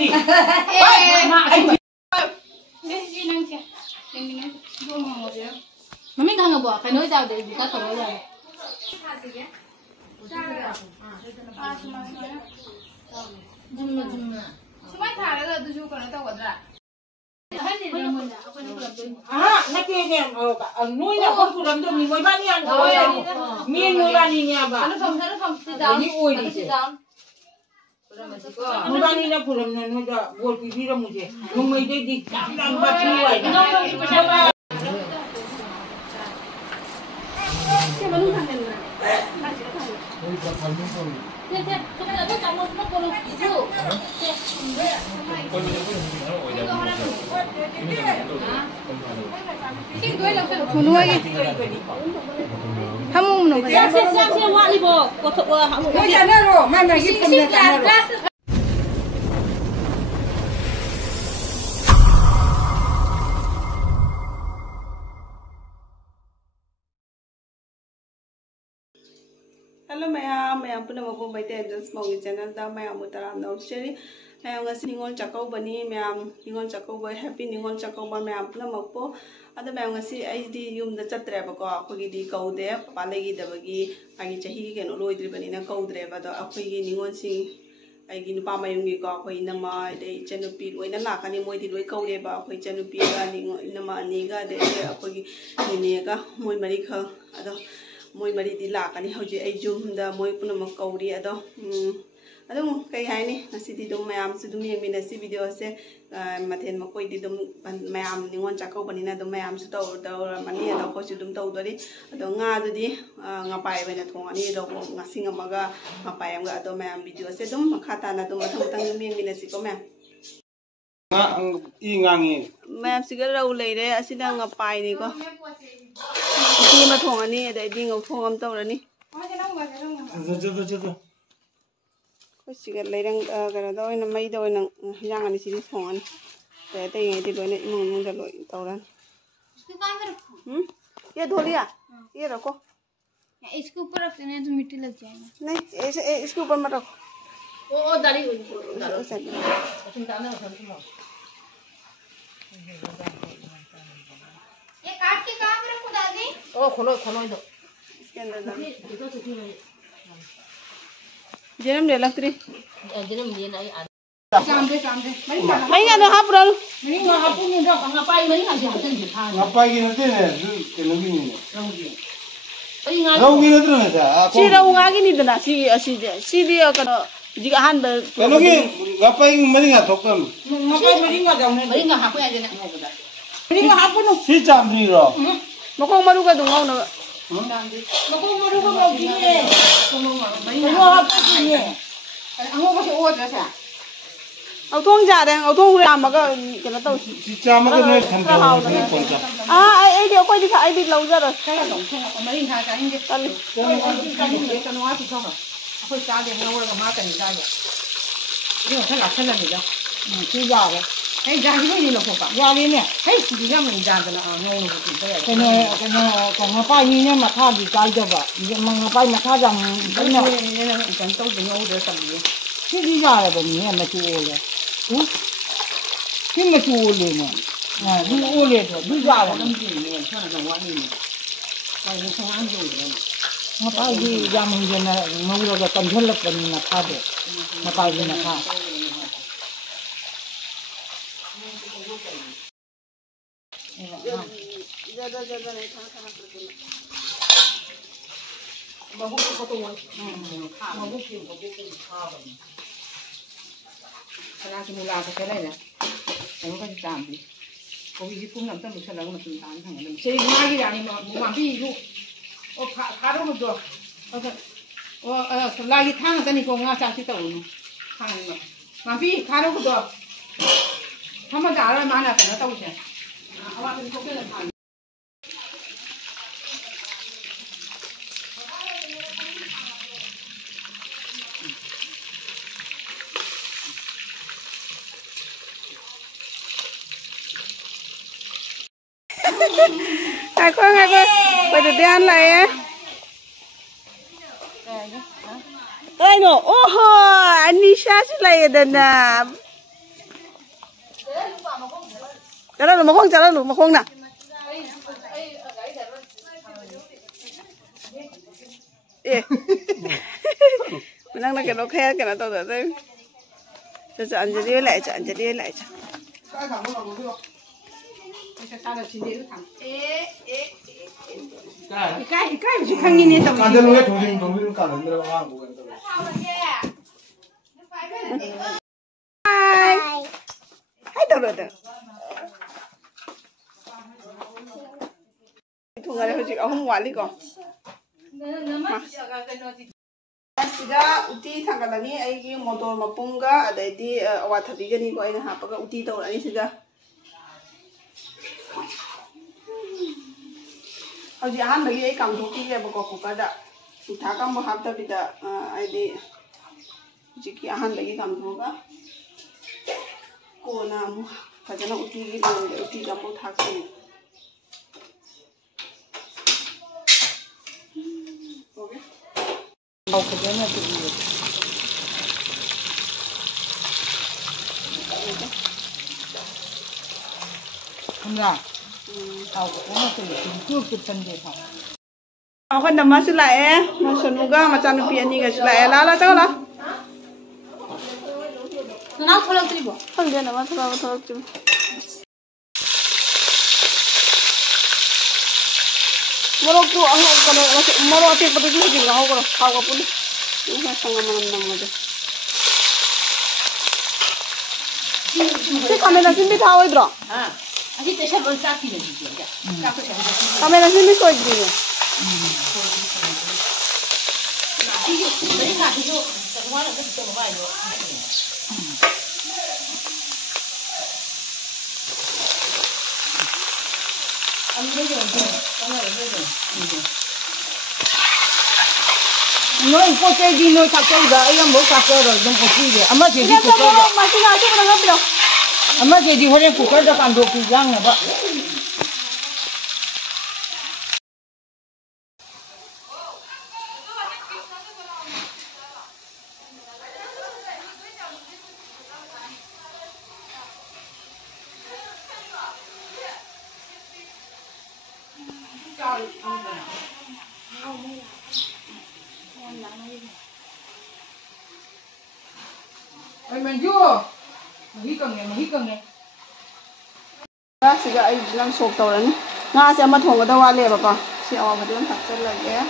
नी mummy कहाँ गया कहीं नहीं जाओ दे दिखा करो जाओ सुबह था लगा तुझे करने तो बदला हाँ नके ने नोई ना कौन पुरम तो नी मोबाइल यान मीन मोबाइल नी याबा ये ओई मोबाइल ना पुरम ना नो जा बोल पी रहा मुझे मुंबई दे दी दाम बात हुआ है Hello मैम पुनः मको बैठे एड्रेस मौगी चैनल दा मैम तराम नौचरी मैम ngasi निगोल चकाउ बनी मैम निगोल चकाउ बय हैप्पी निगोल चकाउ बा मैम पुनः मको अद मैम ngasi आईडी यूम द चत्रे बको अखोगी दी कौदे पालेगी दबगी आगी चही केनो लोइद्रि बनी ना कौद्रे बद अखोगी निगोल सिंग आगी नुपा मयुंगी को अखोई नमा दे चनुपी लोइना लाकानी मोइदि लोइ कौरे बा अखोई चनुपी गा निगो नमा निगा दे अखोगी निनेगा मोइ मरि ख अदो मोई मरी दी लाकनी हौजे आई जुमदा मोई पुनमक कौरी अदो अदुम कई हायनी ngasi dum mayam su dum yengmina si video se mathen makoi di dum mayam ningon chakau banina dum mayam su taw mani ado ko su dum taw dori ado nga dudi nga pai bena thongani do ngasi ngamaga nga pai am ga ado mayam video se dum khata na dum mathang tang dum yengmina si ko mayam nga I ngangi mayam siga rau leire asida nga pai ni ko isi ma thongani dai di ngau thongam tawrani Sigar lairang gara daw na may daw nang yang ani sini thongan te te ngai ti loina imung da loi tawran ये धो लिया ये रखो इसके ऊपर रखते हैं तो मिट्टी लग जाएगी नहीं ऐसे इसके ऊपर मत रखो ओ दाढ़ी ये काट के कहाँ पे रखो दादी ओ खोलो खोलो इधर इसके अंदर जन्म ले लगती जन्म लिए ना चांदे मैं क्या तो हाँ पुरा नहीं वहाँ हापू नहीं रहा वहाँ पाई नहीं ना जाते हैं nga pai gi nate ne ke no gi ni अरे यहाँ rau gi nate ne sa si rau nga gi ni dana si di kana jika han ber ke no gi nga pai gi mari nga thok tam nga pai mari nga jaw ne मरी ना हापू आ जाना mari nga hapu no si cham ri ro makong maru ka dung ngau na makong maru ka ngau gi ne mari na hapu gi ne ang ngau kasi uot na siya au thong ja den au thong ram ma ka kana tau si cham ma ke ne tham ka ni ko cha ai điều coi đi khai đi lâu ra rồi cái là tổng thể là mấy thằng cái anh cái cái nó thì không à hơi cha thì nó là má cần ra vậy nhưng mà cái là gì đó chưa già rồi hay già cái gì nó không phải già đi nè hay chỉ là mình già rồi nó ngô nó cũng cái này cái nó phải như mà tha thì cái cho vậy nhưng mà phải mà tha rằng cái nó nên là mình cần tao thì ngô được tầm gì cái gì già rồi mình nghe mà chua rồi cái mà chua liền nè đi ô liệt rồi đi ra là năm gì nè sao là đồng đi nè phải nó không ăn rồi nó phải đi ra mình giờ là nó rồi là cần thiết là cần là pha được nó phải đi là pha Bahu ko to won. Bahu ko kha ba. Kaya simula ko kaya na. Ano ka tambi? Ko gi pung nam tam sa lang ma tin tan thang nam. Sei ma gi rani ma ma bi lu. O kha ro mo do. O la gi thang ta ni ko nga cha ti to no. Thang ni ma bi kha ro ko do. Thama da ra ma na ka na to che. Awa tin ko ke la thang. Ngày coi bây giờ đi ăn này á. Đây nè, oh, Anisha sih lah ya dana. จะได้หรือมาคงจะได้หรือมาคงน่ะเอ๊ะมันนั่งกันโอเคกันนะตัวเดียวจะอันจะเรียกไหลจะอันจะเรียกไหลจะ이까이 주강이네 또. 간대로 왜 동생 가는 데로 가는 거야? 하이. 하이 떨어져. 동아리 허지 아무 말이고. Siga uti tanggalani aigi motor mapunga adaidi awathabigani ko aina hapaga uti tawrani siga. Hauji ahanbagi ai kamthokileba ko kukarda uthakam habdabida aidi jiki ahanbagi kamthoga kona mu fajana uti gi londe uti gambo thakni okay okay dena tu enggak tahu kok itu kita sendiri tahu. Aku dah masuk lah masuk nuga macam nupi ani gas lah lah cakap lah. Nak tolong tu ibu. Kan dia nama tolong tu. Morok tu aku kalau masuk morok atik pada tu juga aku kalau kau pun ini sangat mana aja. Si kamera sini tahu itu. Asyik tak siapa sapi lagi dia. Kamera sini kau ini. Jadi nak tu semua nak kita buat yo. Ambil je, kamera je. Noi kau jadi noi tak kau dah, ayam bau tak kau dah, jom kau pergi. Amat jadi kau dah. Masih lagi berapa bila? Amat jadi orang kau dah kan 2 pijang ya, Pak. Ay manjo, mahikang eh. Siga ay lang sok tawran. Nga siya mathong ka daw wale ba pa? Si awa ba doon taksan lagi.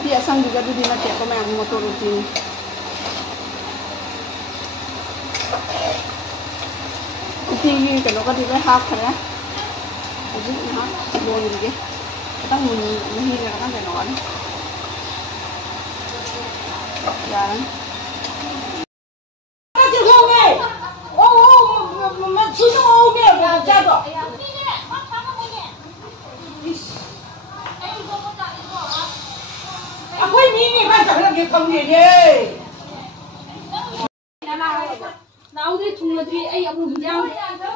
Dia sang juga di mati ako may ang motor rutin. Tinggi kalau kau tidak hak ya, aja hak boleh juga. Kita mungkin kan dengan jalan. Macam ni, macam ni, macam tu. Aku ini macam lagi kamu ni. Nào đi chung là đi ai ông hình nhau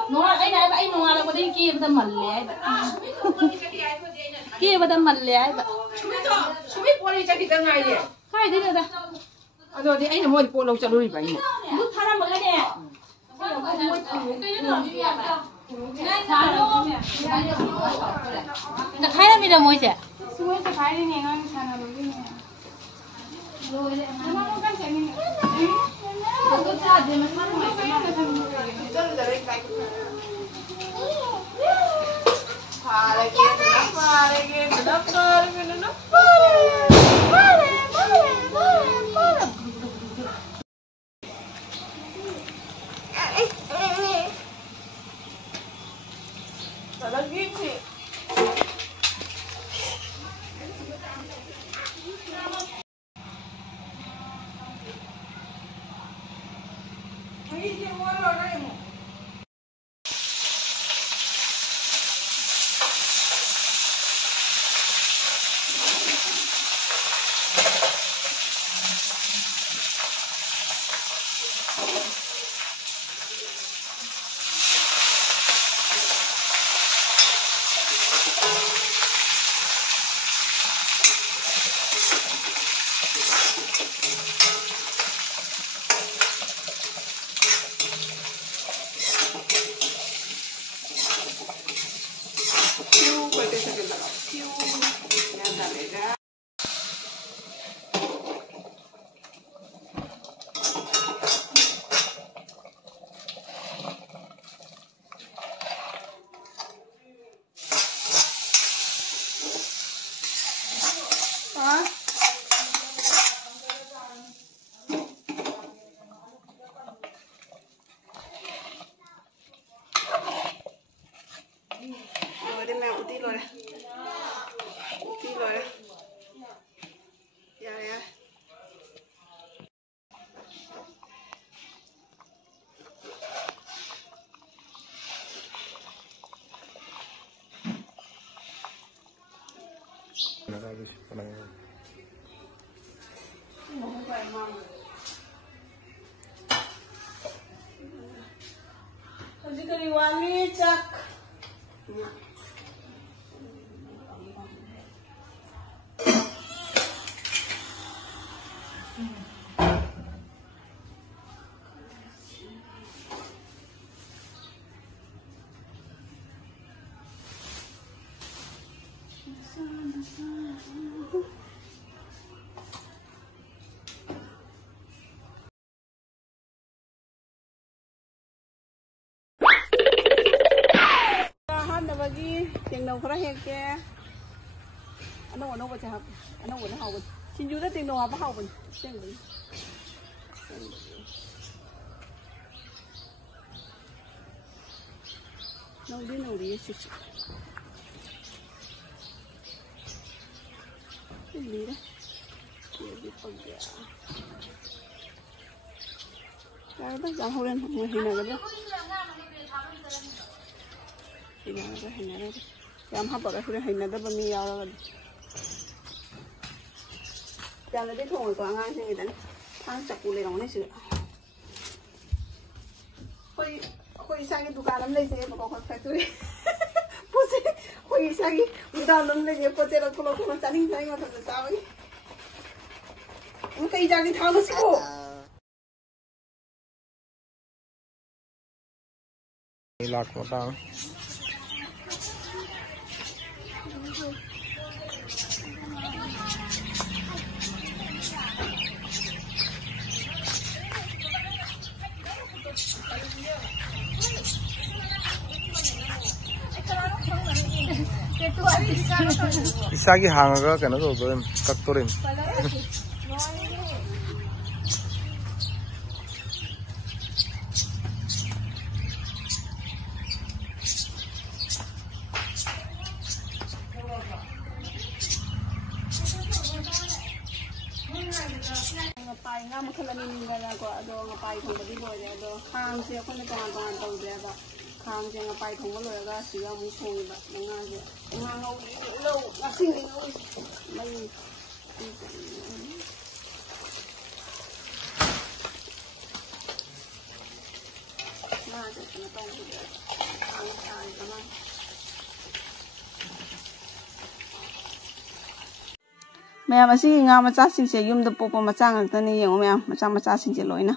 nó ai này anh nó là có đến kia bắt mật lẻ kia bắt mật lẻ Sumit boleh jadi tengah dia. khai thế được Aduh dia ini mau dipotong celuri banyak. lúc thay ra một cái nè nó khai ra mình là mồi chè Semua sekali ni kan sana dulu ni. Mana kan sini. करी वाली चक tiếng khá hẹp kia anh đâu có chả học anh đâu có học xin chú rất tiếng đồng học học mình tiếng mình nấu đi xịt cái gì đấy đi phần kia cái đó giờ hồi lên hình nào đó hình nào đó Yam hấp vào cái hình này đó bên nhau rồi. Giờ là cái thùng của anh thì đánh thang chặt củ này sửa. Khôi sang cái dukaan làm lấy gì mà có factory. Pose khôi sang cái dukaan làm lấy gì pose là cô challenge này mà thật sao ấy. Ông cái giờ cái thang nó xíu. Lạc một tao. 이삭이 항아가 그나 도도임 각도림 ngapai nga makhalani ninga na ko ado ngapai thong badi boy de ado khang se ko na tan tan tau de ba khang se ngapai thong lo ga si ga mu thong ba nga je nga ngau lo nga sing ngau mai nga je na tong de khang sai ka ma ma'am असी nga macha sing se yum da popo macha ngak ta ni yengo ma'am macha sing se loina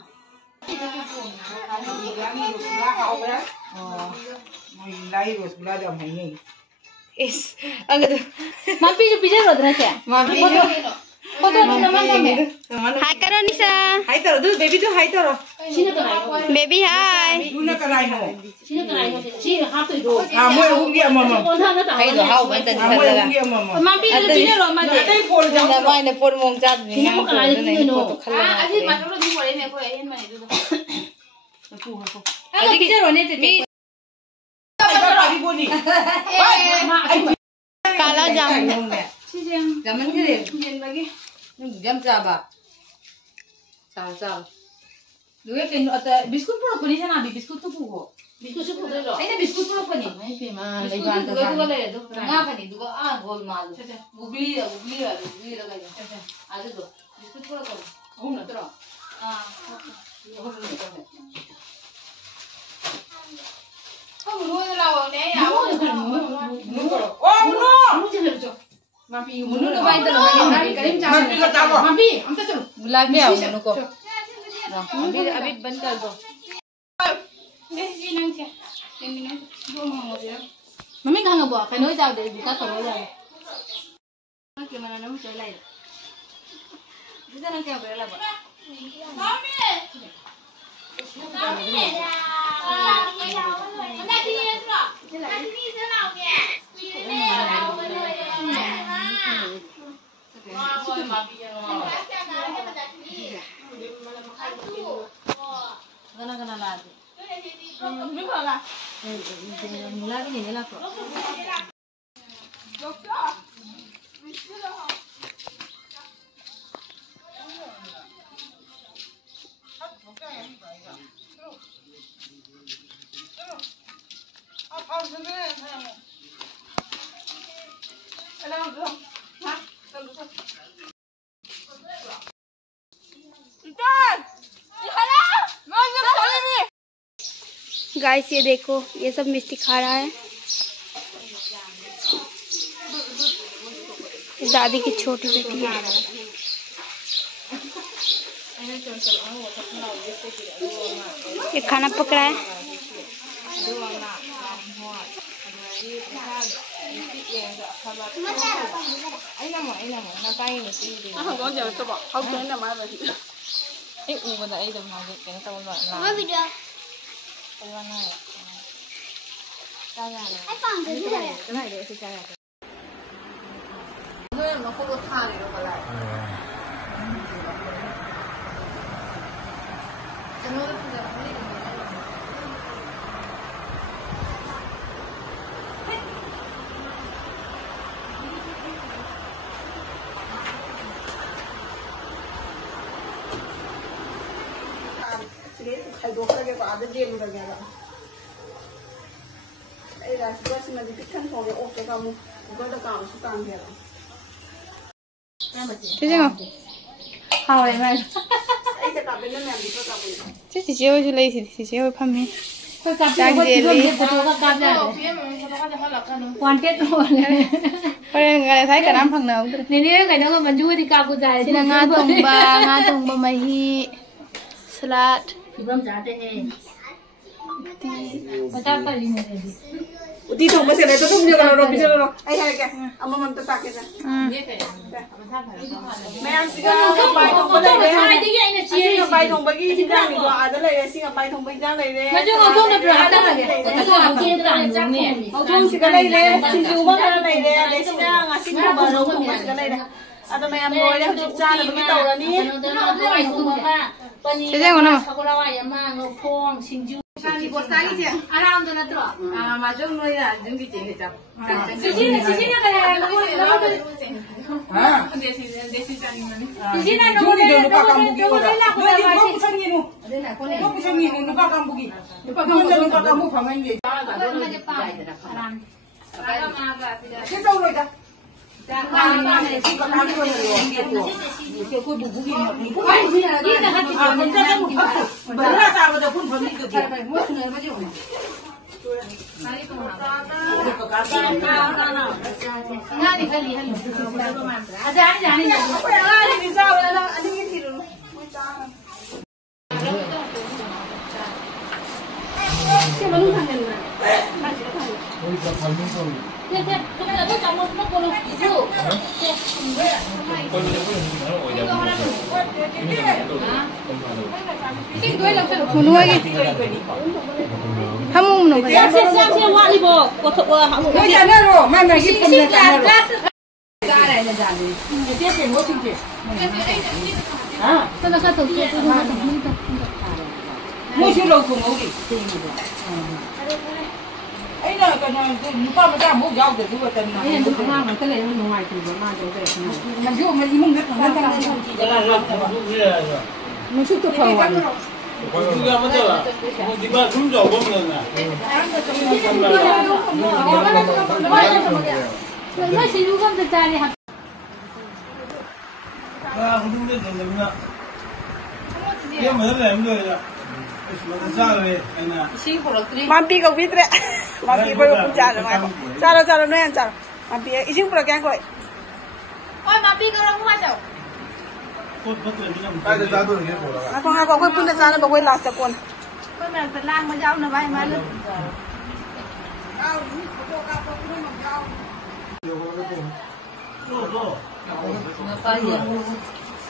Mampir जो pizza रोदना क्या? Photo हाय करो निशा हाय करो दो baby तो हाय करो baby hi तू ना कराई हो ची हाथ तो दो हां मैं होंगी मम्मा हाय दो हाउ मैं तो होंगी मम्मा माम्पी जो पिज़्ज़ा रो मैं नहीं फोन जाओ ना मैं ने फोन मोंग चाट नहीं हम कराई नहीं नो अभी मतलब भी बोले मेरे को ये मैं दो तू हो अरे पिज़्ज़ा रोने ते अभी बोली काला जामुन जामुन के जन लगे जम चाबा चाव चाव दुए के बिस्कुट पुरो पनि छ ना बिस्कुट तो पुगो बिस्कुट से पुगो लो हैन बिस्कुट पुरो पनि है पेमा लैबान त दुगो ले दो ना पनि दुगो आ गोल माल गुगली लगाइ आज दो बिस्कुट पुरो कर हो न तर không nuôi đâu nè à no मापी मुनु तो बाई तो लगे करीम चावल मापी हम तो चलो बुला के आओ मुनु को अभी बंद कर दो मम्मी कहाँ गया कहीं नहीं जाओ दे बुका करो जाओ क्या मना ना मुझे लाइट इधर ना क्या करेला बा Gana lagi. Mula ini ni lah kok. Hello, guys ये देखो, ये सब मिष्टी खा रहा है। दादी की छोटी बेटी है। ये खाना पक रहा है। chị chiếu cho lấy thì chiếu phăm mi đang gì lấy quan kết rồi người thấy cả năm phần nào nên cái đó mình vui thì cao cũng dài thì là nga tùng ba mày hi salad Ibang dati eh. Matapa rin mo eh. Dito ba sila? Ito niyo ka rin picture ro. Ay hay ka. Amo man to take na. Mayan siga pai thong ba lai. Sai di ai na chia. Siga pai thong ba gi siga ni ko ada lai siga pai thong ba ja lai le. Ma jo ngau na bra ta la. Ito ang kia ta ang ni. Ngau siga lai le. Sinju ba ka lai le. Ale siga ngasi ko ba ro ko siga lai le. Ada mayam loy le hujik cha na ba gi taw ra ni. thế nào nào Sani bostani sih. Around na to. Macam loy ya, jung ki ceng kecap. Sini na kaya. Ha? Desi cani mana? Sini na no. Juli dah lupa kamu pergi orang. Kau pesan ni nu. Kau pesan ni nu lupa kamu pergi. Lupa kamu paman dia. Kita udah dah. Muốn lagi? Kamu mau nunggu? Siap wali bo. Kotok hamu. Kau jangan ro, mana kita punya jangan. Dia sen mo sing. Ah, Kana ka to. mesti lo tu mesti. Ấy là cái này lupa mà ra mua gạo để mua cái này. Ini untuk mana? Kita leh nungai tu, mana jauh tu. Mà dù mà đi mua cái thằng này Musuh tu kawan. juga macam lah. Di bawah pun jauh pun mana. Semua sih juga terjadi. Ah, aku tu ni jangan mana. Dia mana lem tu ya. Mampi kau fitre. Mampi kau pun cara macam. Cara ni yang cara. Mampi ising pula kaya kau. Oi, mapi kau orang mua jauh. Aku pun dah cara bagai last pun. Kau nak pelang macam mana baik mana?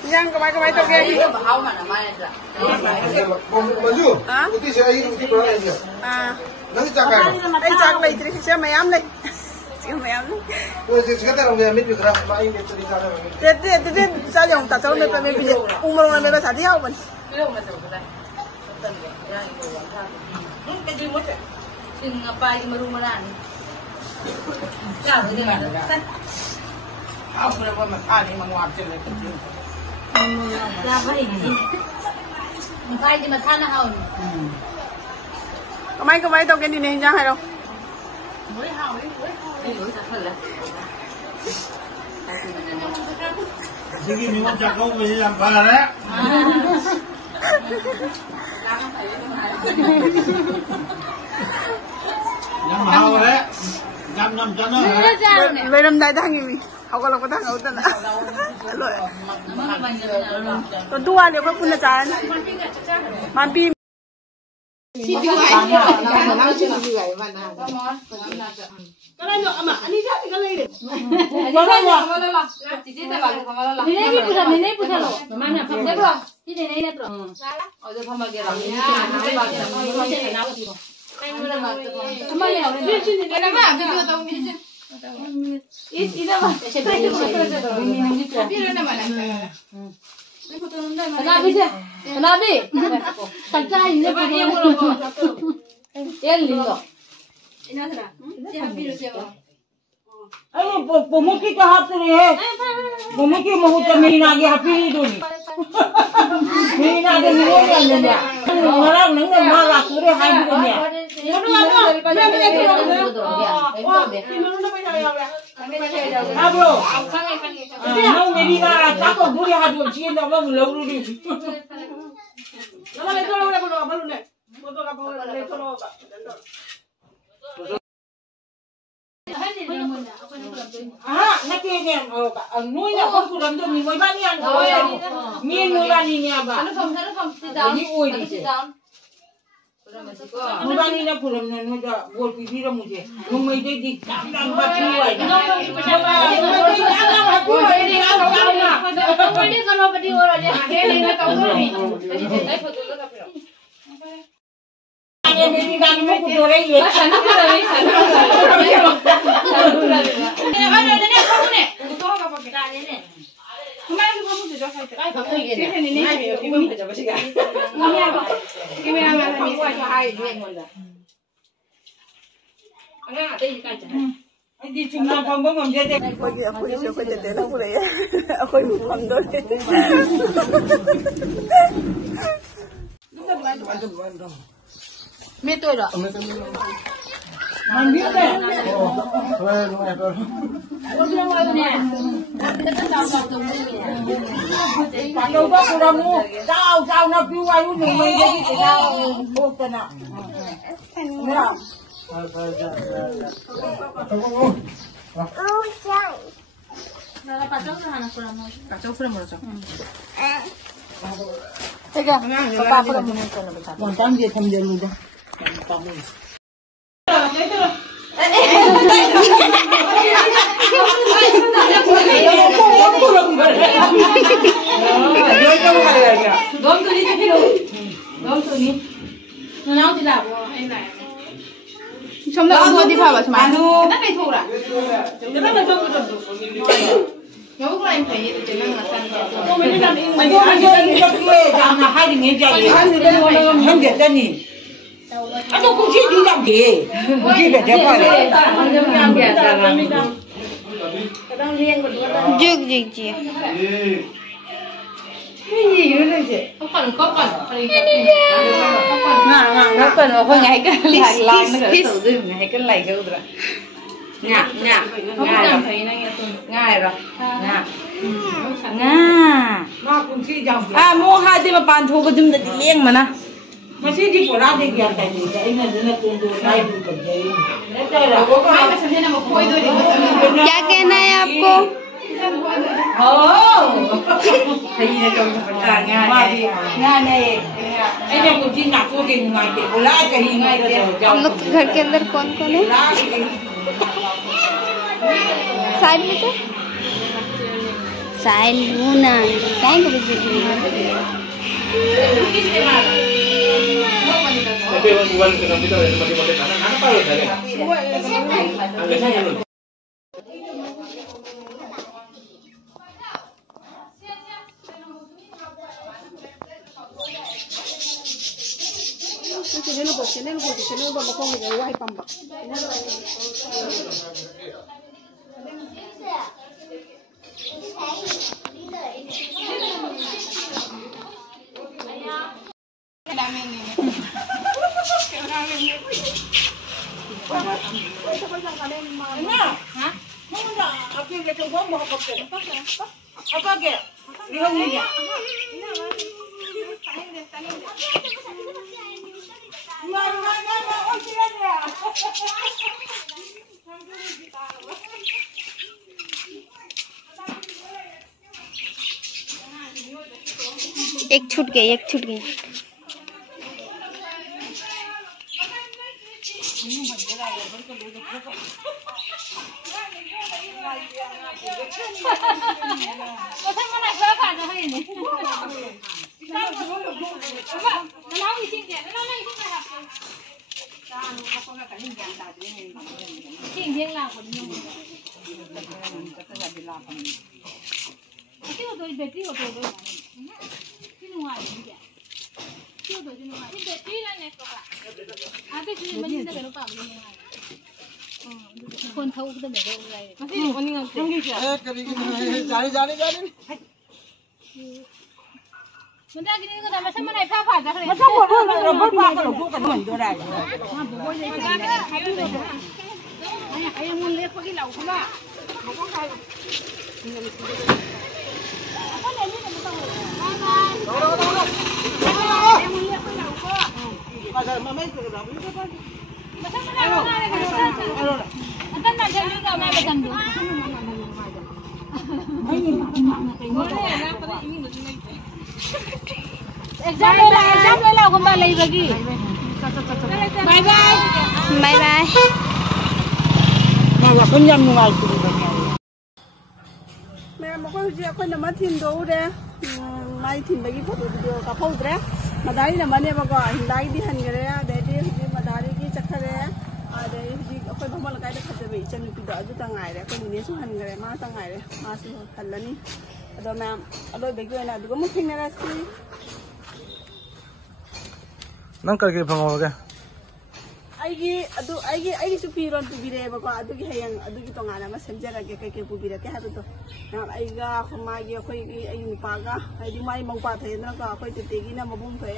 Yang kemai tu kaya ni. Maju. Putih saya ini putih berapa aja? Nanti cakap. Cakap lagi terus saya mayam lagi. Mayam. Oh, sekarang orang yang mikir kerap main itu di sana. Jadi saya yang tak tahu mereka mereka umur orang mereka tadi apa pun. Sing apa imarumaran. Kau ni mana? Aku nak buat makan ni menguap je lagi. Lama ini. Makai di makan hau. Kemai tu kini ni jangan hero. Boleh hau ni, boleh. Boleh tak lah. Sige ni macam kau boleh nampak lah. Lama saya. ꯂꯣꯏꯔꯝꯗꯥꯏꯗ ꯍꯪꯉꯤꯃꯤ ꯍꯧꯒꯠꯂꯛꯄꯗ ꯍꯪꯍꯧꯗꯅ ꯂꯣꯏꯔꯦ ꯇꯣꯟꯇꯨ ꯋꯥꯠꯂꯤ ꯑꯩꯈꯣꯏ ꯄꯨꯟꯅ ꯆꯥꯔꯅꯤ ꯃꯥꯟꯕꯤ 그러면 아마 아니지 않을까 그래. अरे मुखी का हाथ नहीं है मुखी मुहूर्त महीना के हाथी नहीं दोनी महीना के नहीं है हमारा नहीं है हमारा पूरे हाथ में है हाँ ब्रो हम मेरी ना चाको बुरी हाथ में चीज़ ना वो लोग नहीं नमस्ते तो लोग बोलो बोलो ने फोटो का बोलो ले चलो ah nanti ni nuôi là không phụ làm được mình mới bán đi ăn thôi miên nuôi bán đi nha bà đi ui đi chứ nuôi bán đi là phụ làm nên nó đã buồn vì đi ra một gì nuôi mấy đây đi cắm đang bắt chui vậy nuôi đi ăn đâu nè nuôi đi kalau beli orang dia ada ni nak tahu ni saya foto lu tak perlu Ini di dalam buku doreng ya. Sana doreng, sana doreng. Ini mana ada ni kamu ni? Betul apa pakai? Tak ada ni. Kemarin kamu sudah saya. Ay, kamu ini. Ini ni. Kamu kita coba sih kan. Ini apa? Ini nama kami. Wah, itu hai dua yang mana? Enggak, ada di kaca. Di cuma kamu memjadi. Aku suka jadi lah boleh ya. Aku pandor. Mito dah. Mandi deh. Kalau bah kurangmu, jauh nak piwai ni, jadi jauh bukan nak. Ya. Kacau pun mau cakap. Tega, papa pun mau cakap. Mantan dia thầm dia lu dah. Dom tu ni tu ni. Dom tu ni. Nau tu lah. Trong đó mua đi vào bảo mà. Cái này thu ra. Cái này thu được. Nếu không anh phải thì nó là sang cái. Mình có bao nhiêu người làm là hai đứa nghe chạy. Không biết tên gì. Anh đâu cũng chỉ đi làm gì. Chỉ để cho coi. Dược gì chị? Cái gì nữa đây chị? Có phần nó phần mà thôi ngày cái lại làm nó tự dưng ngày cái lại cái rồi ngạc ngay rồi Nó cũng chỉ dòng. à mua hai thì mà bàn thu có chúng ta liêng mà nè Mà chỉ đi của ra thì kìa cái gì cái này nó tuôn đây được cái gì. Đấy chơi là có cái क्या कहना है आपको? thấy là trong cả ngay này anh em cũng chỉ ngạc cô kìa ngoài kìa của lá cái gì ngay rồi. हम लोग घर के अंदर कौन कौन है? साइड में तो साइड मुना कहीं को भी Tapi orang bukan kena kita dari tempat-tempat sana, apa lo dari? Biasanya lo. Sino ba makong gawai pamba. एक छूट गई, एक छूट गई।คนเขาจะแบบอะไรมันได้กินก็ได้มาใช่ไหมผ้าผ่าจะอะไรมาทั้งหมดเลยเราไม่ผ่าก็เราพูดกันเหมือนกันได้มาบอกว่าจะกินได้ใครดูเลยไอ้ยังมันเล็กพวกที่เราคุณว่าเขาก็ใครก็เลยนี่มันต้องเลยไอ้มันเล็กพวกเราก็มาไม่ถูกหรอกมาใช่ไหมเราได้กันอันนั้นมันจะมีเราไม่ไปกันดูไม่ยินexam le la ko malay bagi bye bye bye bye mà con nhầm ngoài từ mẹ mà con chuyện con nằm thìn đâu đấy mai thìn bagi photo video cả phô đấy mà đấy là mà nè bà gọi hiện đại đi hành cái đấy để đi mà đấy đi chắc cái đấy để đi con không bao giờ cái được thật bị chân bị đỡ cho tăng ngày đấy con nhìn xuống hành cái đấy mà tăng ngày đấy mà xuống hành là ní rồi mẹ rồi bây giờ là đừng có mất thìn này là gì nang kar ke phangol ga ai su piron tu bire ba ko adu gi hayang adu gi tongana ma semjara ge ke pu bire ke ha to na ai ga khoma ge khoi gi ai ni pa ga ai di mai mau pa the na ka khoi te te gi na mabung phe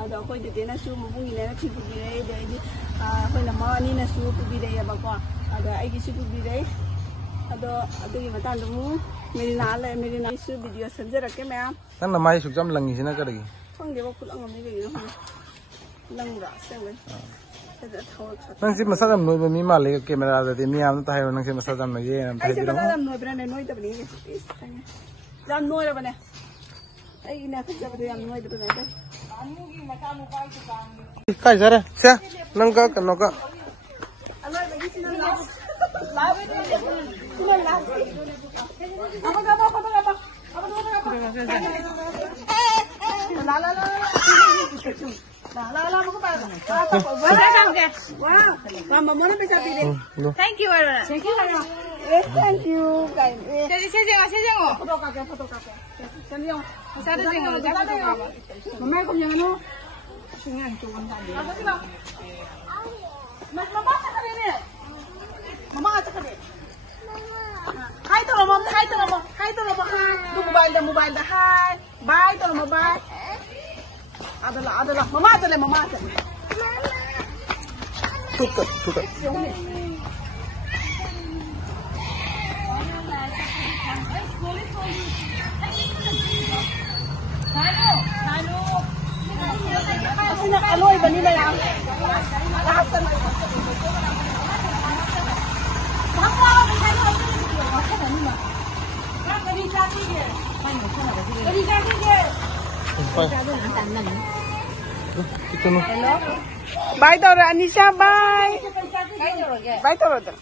adu khoi te te na su mabung ni na chi pu bire de di khoi na ma ni na su pu bire ya ba ko adu ai gi su pu bire adu gi matan du mu meri na su video semjara ke ma nang na mai suk jam langi sina ka gi không ge ba kulang ngam ni ge lang ra sang le nang si masa jam noi mi ma le camera da de mi am ta hai nang si masa jam noi ye nam ai se masa jam noi bra noi ta bani jam noi ra bane ai ina ka jam jam noi da bane ta anu gi na ka mu pai tu kan kai sara sia nang ka kano ka alai bagi sinan la la sinan la apa la mau ke mana? Wow, mama mana bisa pilih? Thank you, thank you, thank you, guys. Saya foto kakek. Saya mama ikut yang mana? Singan tuan tadi. Apa sih bang? Mama cakap ini. Mama cakap ini. Hai tu mama, hai. Mobile dah hai. Bye tu mama bye. Adalah. Mama adalah. Suka. Halo. Aku nak aloi bani bayang. Lahasan. Mama ada halo. Kadi jati dia. Itu no. Bye Dora Anisha, bye. Bye Dora.